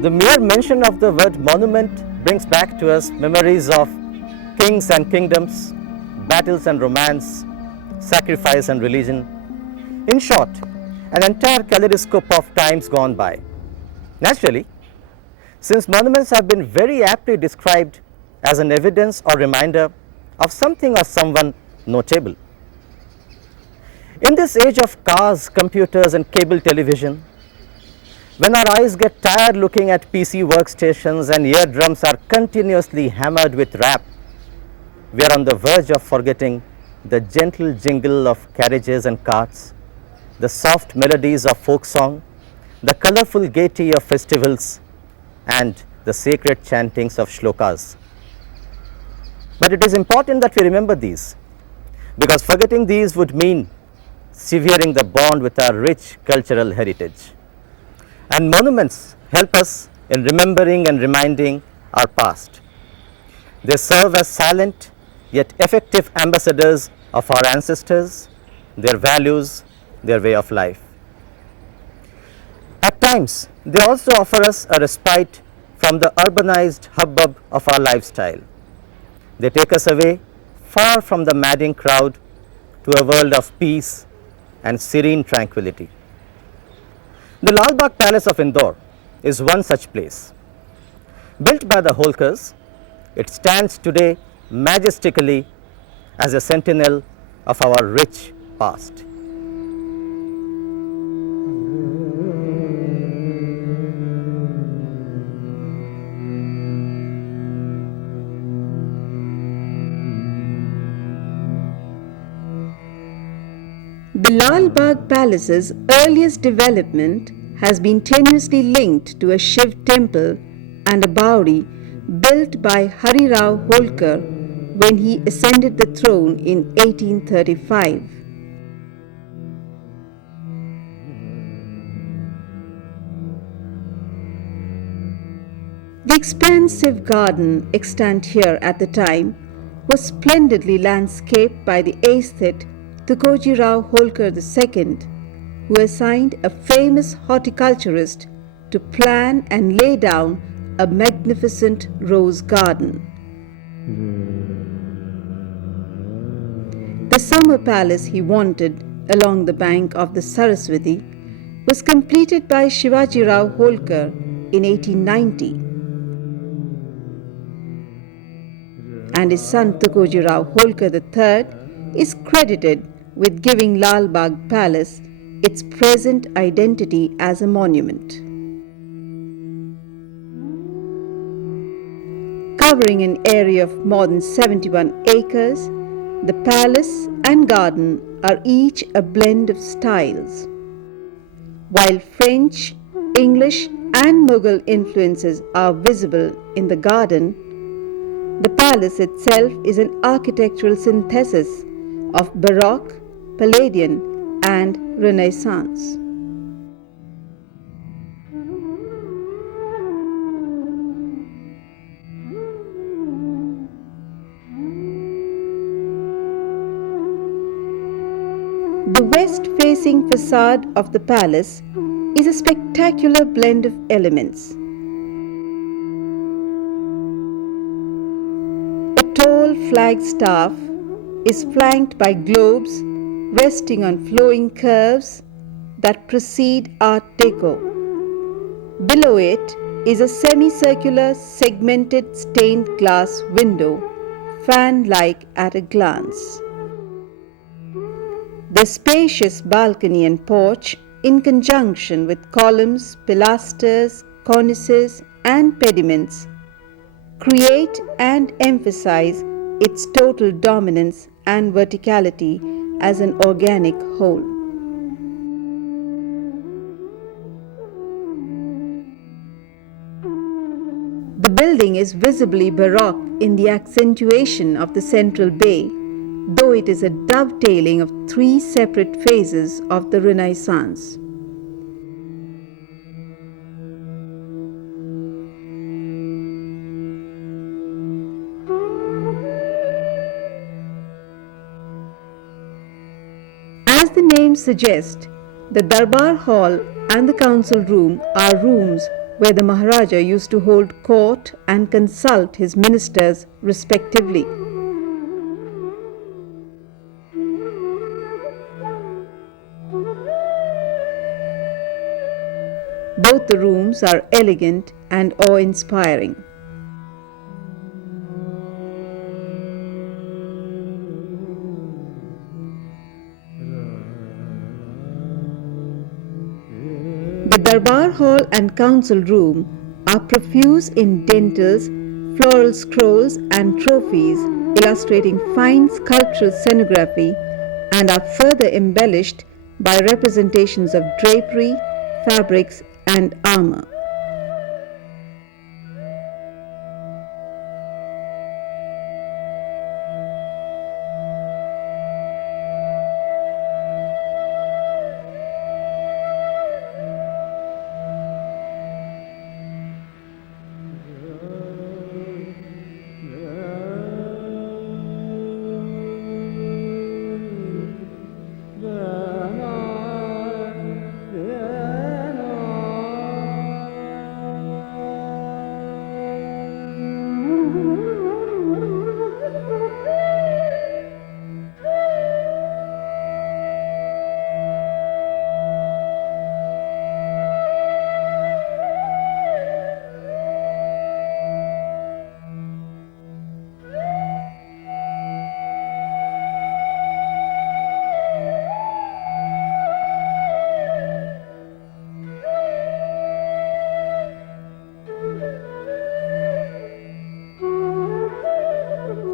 The mere mention of the word monument brings back to us memories of kings and kingdoms, battles and romance, sacrifice and religion. In short, an entire kaleidoscope of times gone by. Naturally, since monuments have been very aptly described as an evidence or reminder of something or someone notable. In this age of cars, computers and cable television, when our eyes get tired looking at PC workstations and eardrums are continuously hammered with rap, we are on the verge of forgetting the gentle jingle of carriages and carts, the soft melodies of folk song, the colorful gaiety of festivals, and the sacred chantings of shlokas. But it is important that we remember these, because forgetting these would mean severing the bond with our rich cultural heritage. And monuments help us in remembering and reminding our past. They serve as silent yet effective ambassadors of our ancestors, their values, their way of life. At times, they also offer us a respite from the urbanized hubbub of our lifestyle. They take us away far from the madding crowd to a world of peace and serene tranquility. The Lalbagh Palace of Indore is one such place. Built by the Holkars, it stands today majestically as a sentinel of our rich past. The Lalbagh Palace's earliest development has been tenuously linked to a Shiv temple and a Bauri built by Hari Rao Holkar when he ascended the throne in 1835. The expansive garden extant here at the time was splendidly landscaped by the aesthete Tukoji Rao Holkar II, who assigned a famous horticulturist to plan and lay down a magnificent rose garden. The summer palace he wanted along the bank of the Saraswati was completed by Shivaji Rao Holkar in 1890, and his son Tukoji Rao Holkar III is credited with giving Lalbagh Palace its present identity as a monument. Covering an area of more than 71 acres, the palace and garden are each a blend of styles. While French, English and Mughal influences are visible in the garden, the palace itself is an architectural synthesis of Baroque, Palladian and Renaissance. The west-facing facade of the palace is a spectacular blend of elements. A tall flagstaff is flanked by globes resting on flowing curves that precede Art Deco. Below it is a semicircular segmented stained glass window, fan-like at a glance. The spacious balcony and porch, in conjunction with columns, pilasters, cornices and pediments, create and emphasize its total dominance and verticality as an organic whole. The building is visibly Baroque in the accentuation of the central bay, though it is a dovetailing of three separate phases of the Renaissance. As the name suggests, the Darbar Hall and the Council Room are rooms where the Maharaja used to hold court and consult his ministers respectively. Both the rooms are elegant and awe-inspiring. The Darbar Hall and Council Room are profuse in dentils, floral scrolls and trophies illustrating fine sculptural scenography, and are further embellished by representations of drapery, fabrics and armor.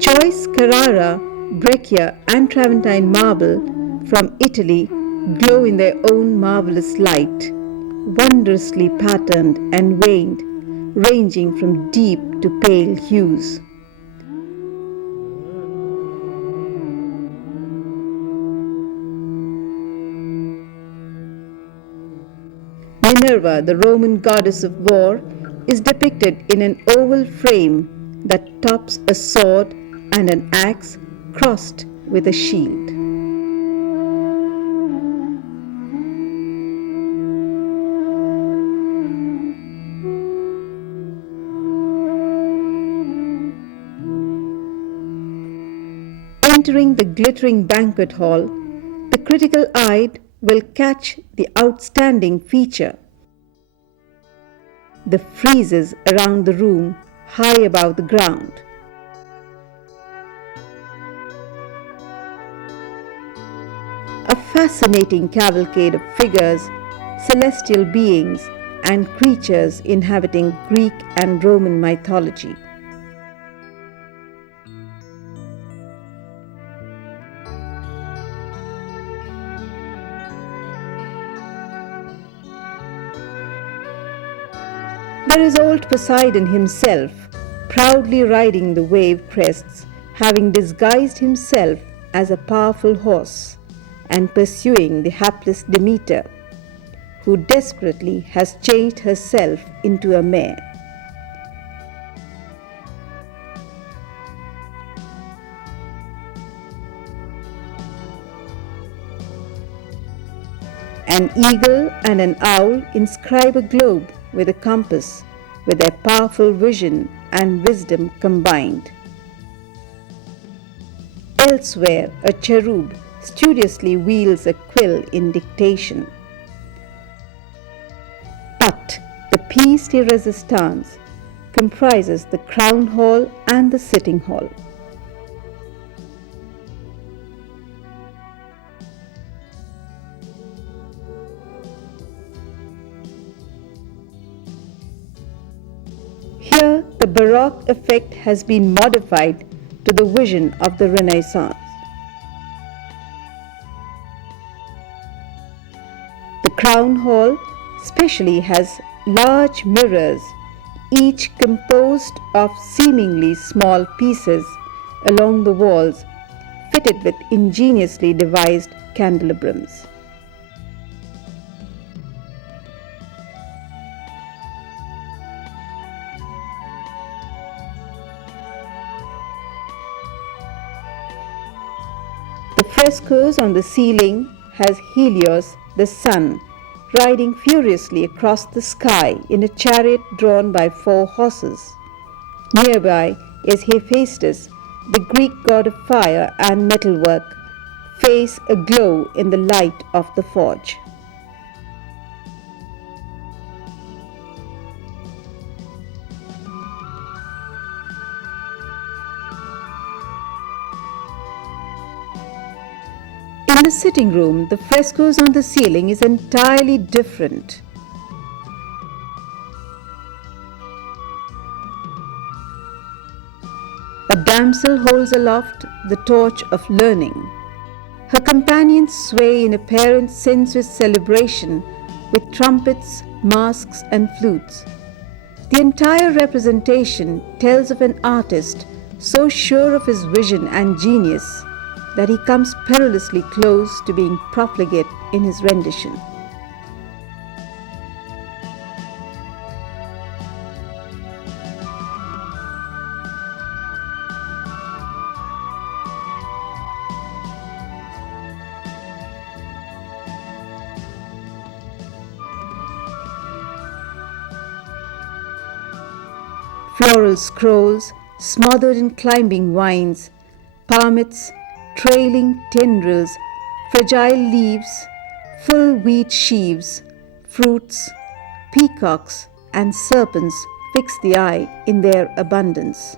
Choice Carrara, Breccia and Travertine marble from Italy glow in their own marvelous light, wondrously patterned and veined, ranging from deep to pale hues. Minerva, the Roman goddess of war, is depicted in an oval frame that tops a sword and an axe crossed with a shield. Entering the glittering banquet hall, the critical eye will catch the outstanding feature: the friezes around the room high above the ground. A fascinating cavalcade of figures, celestial beings, and creatures inhabiting Greek and Roman mythology. There is old Poseidon himself, proudly riding the wave crests, having disguised himself as a powerful horse and pursuing the hapless Demeter, who desperately has changed herself into a mare. An eagle and an owl inscribe a globe with a compass, with their powerful vision and wisdom combined. Elsewhere, a cherub studiously wields a quill in dictation. But the piece de resistance comprises the crown hall and the sitting hall. Here, the Baroque effect has been modified to the vision of the Renaissance. The Crown Hall especially has large mirrors, each composed of seemingly small pieces along the walls, fitted with ingeniously devised candelebrums. The frescoes on the ceiling has Helios, the sun, riding furiously across the sky in a chariot drawn by 4 horses. Nearby is Hephaestus, the Greek god of fire and metalwork, face aglow in the light of the forge. In the sitting room, the frescoes on the ceiling is entirely different. A damsel holds aloft the torch of learning. Her companions sway in apparent sensuous celebration with trumpets, masks, and flutes. The entire representation tells of an artist so sure of his vision and genius that he comes perilously close to being profligate in his rendition. Floral scrolls smothered in climbing vines, palmets, trailing tendrils, fragile leaves, full wheat sheaves, fruits, peacocks, and serpents fix the eye in their abundance.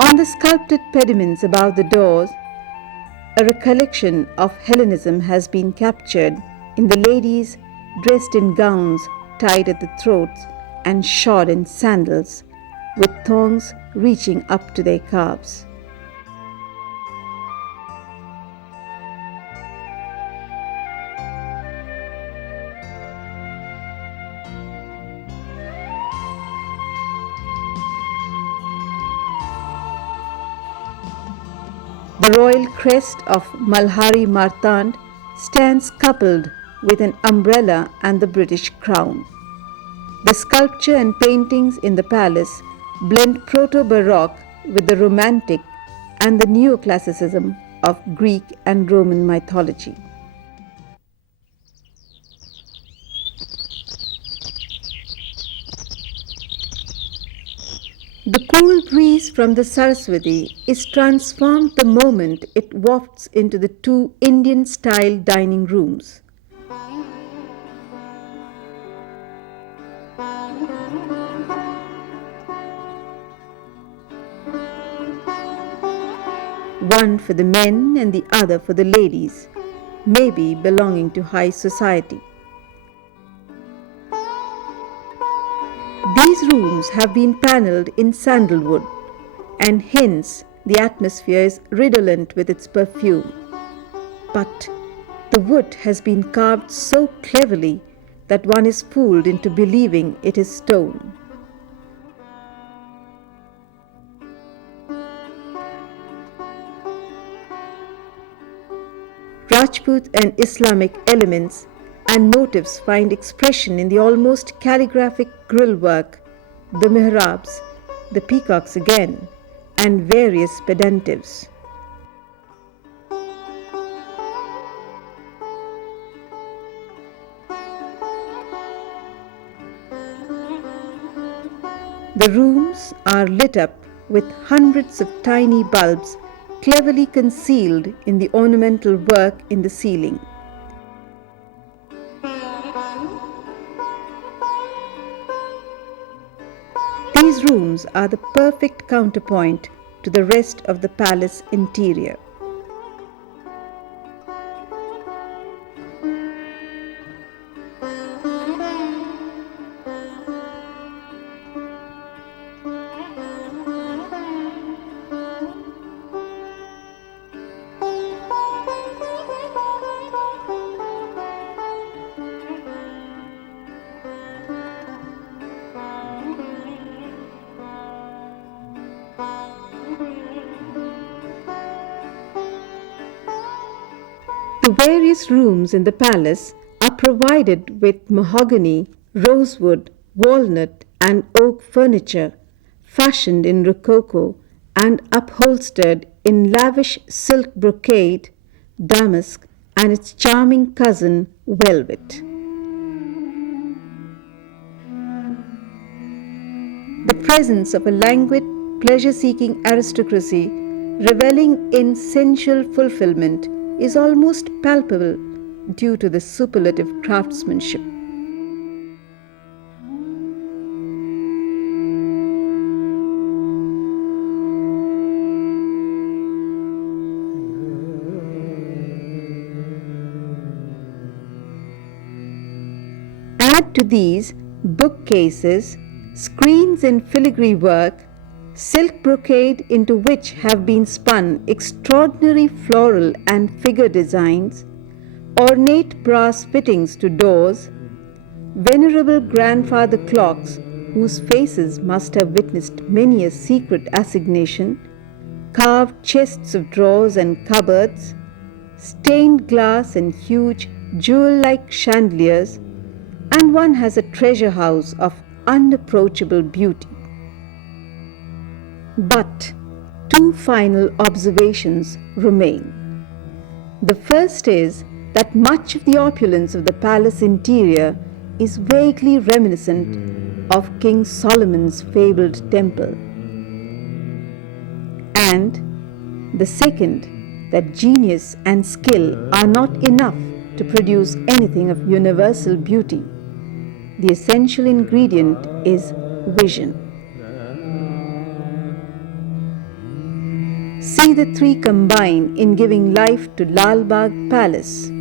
On the sculpted pediments above the doors, a recollection of Hellenism has been captured in the ladies dressed in gowns tied at the throats and shod in sandals with thongs reaching up to their calves. The royal crest of Malhari Martand stands coupled with an umbrella and the British crown. The sculpture and paintings in the palace blend proto-Baroque with the Romantic and the neoclassicism of Greek and Roman mythology. The cool breeze from the Saraswati is transformed the moment it wafts into the 2 Indian-style dining rooms. One for the men and the other for the ladies, maybe belonging to high society. These rooms have been panelled in sandalwood, and hence the atmosphere is redolent with its perfume. But the wood has been carved so cleverly that one is fooled into believing it is stone. Rajput and Islamic elements and motifs find expression in the almost calligraphic grill work, the mihrabs, the peacocks again, and various pedantves. The rooms are lit up with hundreds of tiny bulbs cleverly concealed in the ornamental work in the ceiling. These rooms are the perfect counterpoint to the rest of the palace interior. The various rooms in the palace are provided with mahogany, rosewood, walnut, and oak furniture fashioned in rococo and upholstered in lavish silk brocade, damask, and its charming cousin, velvet. The presence of a languid, pleasure-seeking aristocracy reveling in sensual fulfillment is almost palpable due to the superlative craftsmanship. Add to these bookcases, screens in filigree work, silk brocade into which have been spun extraordinary floral and figure designs, ornate brass fittings to doors, venerable grandfather clocks whose faces must have witnessed many a secret assignation, carved chests of drawers and cupboards, stained glass and huge jewel-like chandeliers, and one has a treasure house of unapproachable beauty. But two final observations remain. The first is that much of the opulence of the palace interior is vaguely reminiscent of King Solomon's fabled temple. And the second, that genius and skill are not enough to produce anything of universal beauty. The essential ingredient is vision. See the three combine in giving life to Lalbagh Palace.